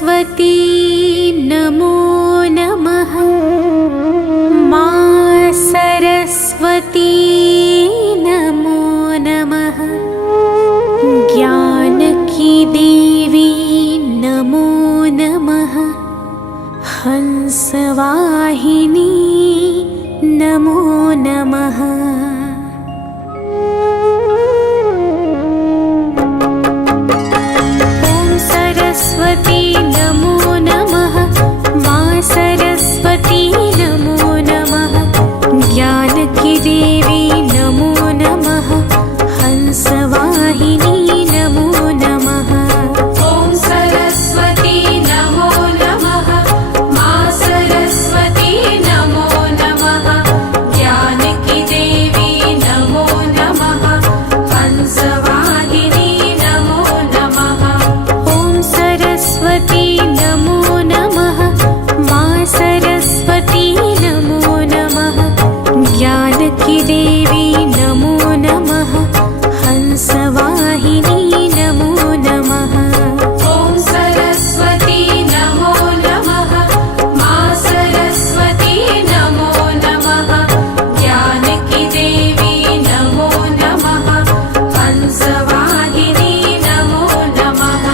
सरस्वती नमो नमः। मां सरस्वती नमो नमः। ज्ञान की देवी नमो नमः। हंसवाहिनी नमो नमः। ॐ सरस्वती नमो नमः। मां सरस्वती नमो नमः। ज्ञान की देवी नमो नमः। हंसवाहिनी नमो नमः। ॐ सरस्वती नमो नमः। मां सरस्वती नमो नमः। ज्ञान की देवी नमो नमः। हंसवाहिनी नमो नमः। ॐ सरस्वती नमो नमः। मां सरस्वती नमो नमः। ज्ञान की देवी नमो नमः। हंसवाहिनी नमो नमः। ॐ सरस्वती नमो नमः। मां सरस्वती नमो नमः। ज्ञान की देवी नमो नमः। हंसवाहिनी नमो नमः।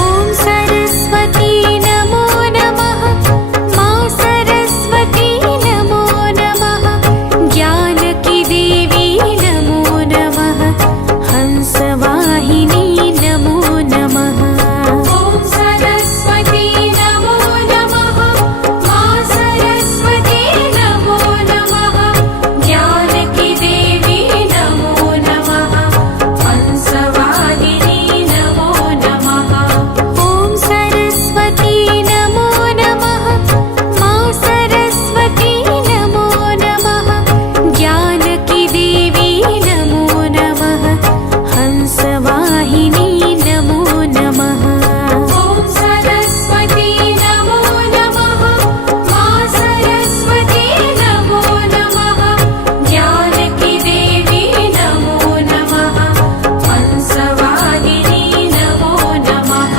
ॐ सरस्वती नमो नमः। मां सरस्वती नमो नमः। ज्ञान की देवी नमो नमः। हंसवाहिनी नमो नमः। ॐ सरस्वती नमो नमः। मां सरस्वती नमो नमः। ज्ञान की देवी नमो नमः। हंसवाहिनी नमो नमः। ॐ सरस्वती नमो नमः। मां सरस्वती नमो नमः। ज्ञान की देवी नमो नमः। हंसवाहिनी नमो नमः। ॐ सरस्वती नमो नमः। मां सरस्वती नमो नमः। ज्ञान की देवी नमो नमः। हंसवाहिनी नमो नमः।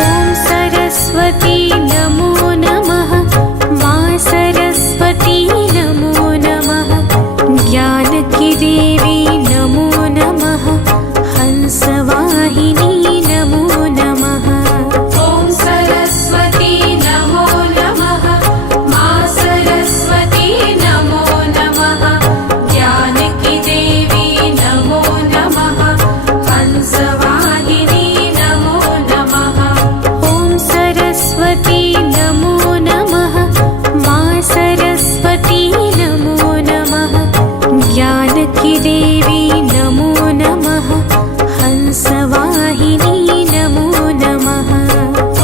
ॐ सरस्वती नमो नमः। मां सरस्वती नमो नमः। ज्ञान की देवी नमो नमः। हंसवाहिनी नमो नमः। ॐ सरस्वती नमो नमः। मां सरस्वती नमो नमः। ज्ञान की देवी नमो नमः। हंसवाहिनी नमो नमः। ॐ सरस्वती नमो नमः। मां सरस्वती नमो नमः। ज्ञान की देवी नमो नमः। हंसवाहिनी नमो नमः।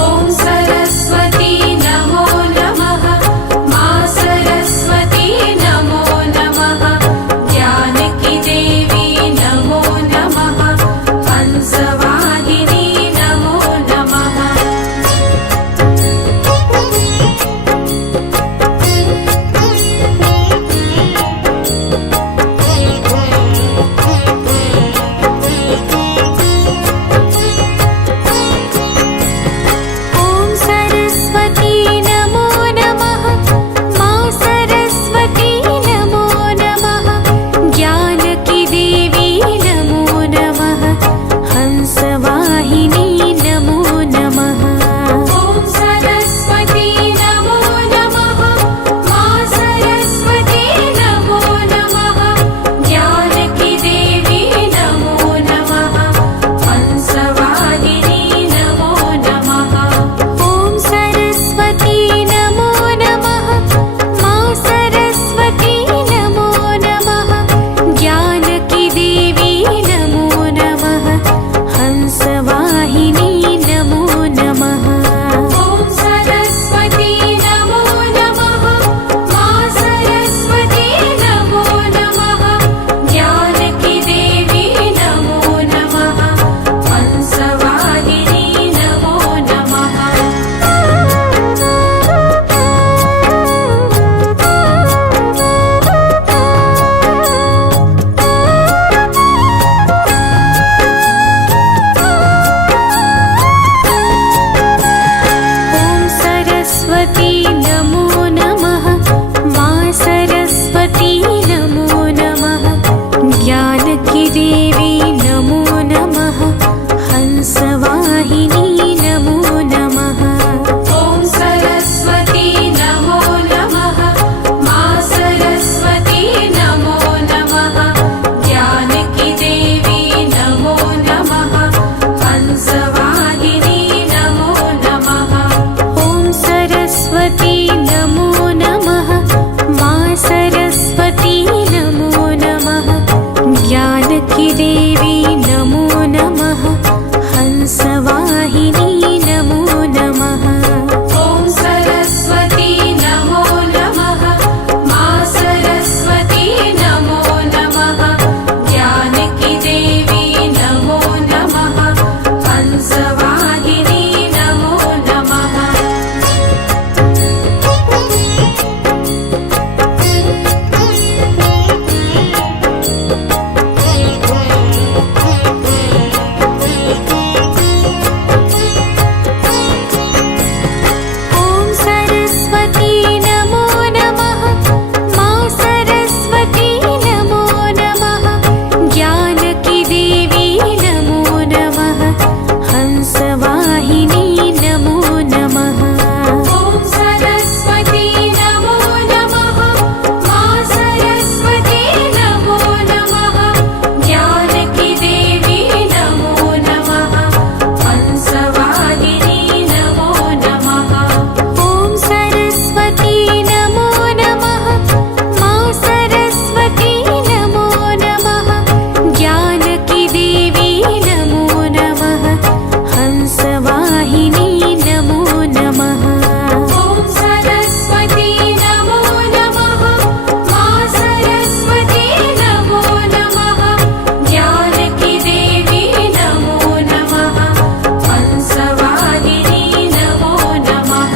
ॐ सरस्वती नमो नमः। मां सरस्वती नमो नमः। ज्ञान की देवी नमो नमः। हंसवाहिनी नमो नमः। देवी नमो नमः हंसवाहिनी नमो नमः ॐ सरस्वती नमो नमः मा सरस्वती नमो नमः ज्ञानकी देवी नमो नमः हंसवाहिनी नमो नमः ॐ सरस्वती नमो नमः मा सरस्वती नमो नमः ज्ञानकी देवी नमो नमः हंसवाहिनी नमो नमः ॐ सरस्वती नमो नमः मा सरस्वती नमो नमः ज्ञानकी देवी नमो नमः हंसवाहिनी नमो नमः ॐ सरस्वती नमो नमः मा सरस्वती नमो नमः ज्ञानकी देवी नमो नमः हंसवाहिनी नमो नमः ॐ सरस्वती नमो नमः मा सरस्वती नमो नमः ज्ञानकी देवी नमो नमः हंसवाहिनी नमो नमः ॐ सरस्वती नमो नमः मा सरस्वती नमो नमः ज्ञानकी देवी नमो नमः हंसवाहिनी नमो नमः ॐ सरस्वती नमो नमः मा सरस्वती नमो नमः ज्ञानकी देवी नमो नमः हंसवाहिनी नमो नमः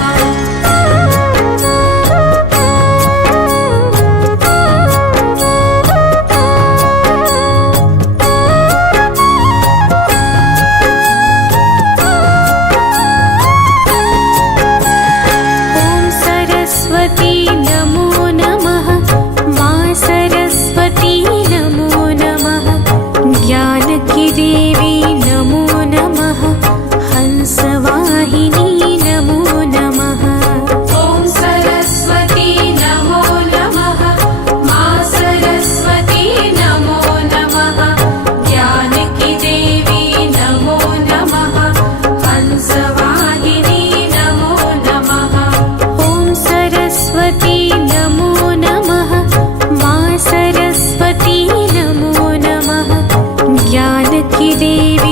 ॐ सरस्वती नमो नमः मा सरस्वती नमो नमः ज्ञानकी देवी नमो नमः हंसवाहिनी नमो नमः ॐ सरस्वती नमो नमः मा सरस्वती नमो नमः ज्ञानकी देवी नमो नमः हंसवाहिनी नमो नमः ॐ सरस्वती नमो नमः मा सरस्वती नमो नमः ज्ञानकी देवी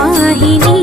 वाहिनी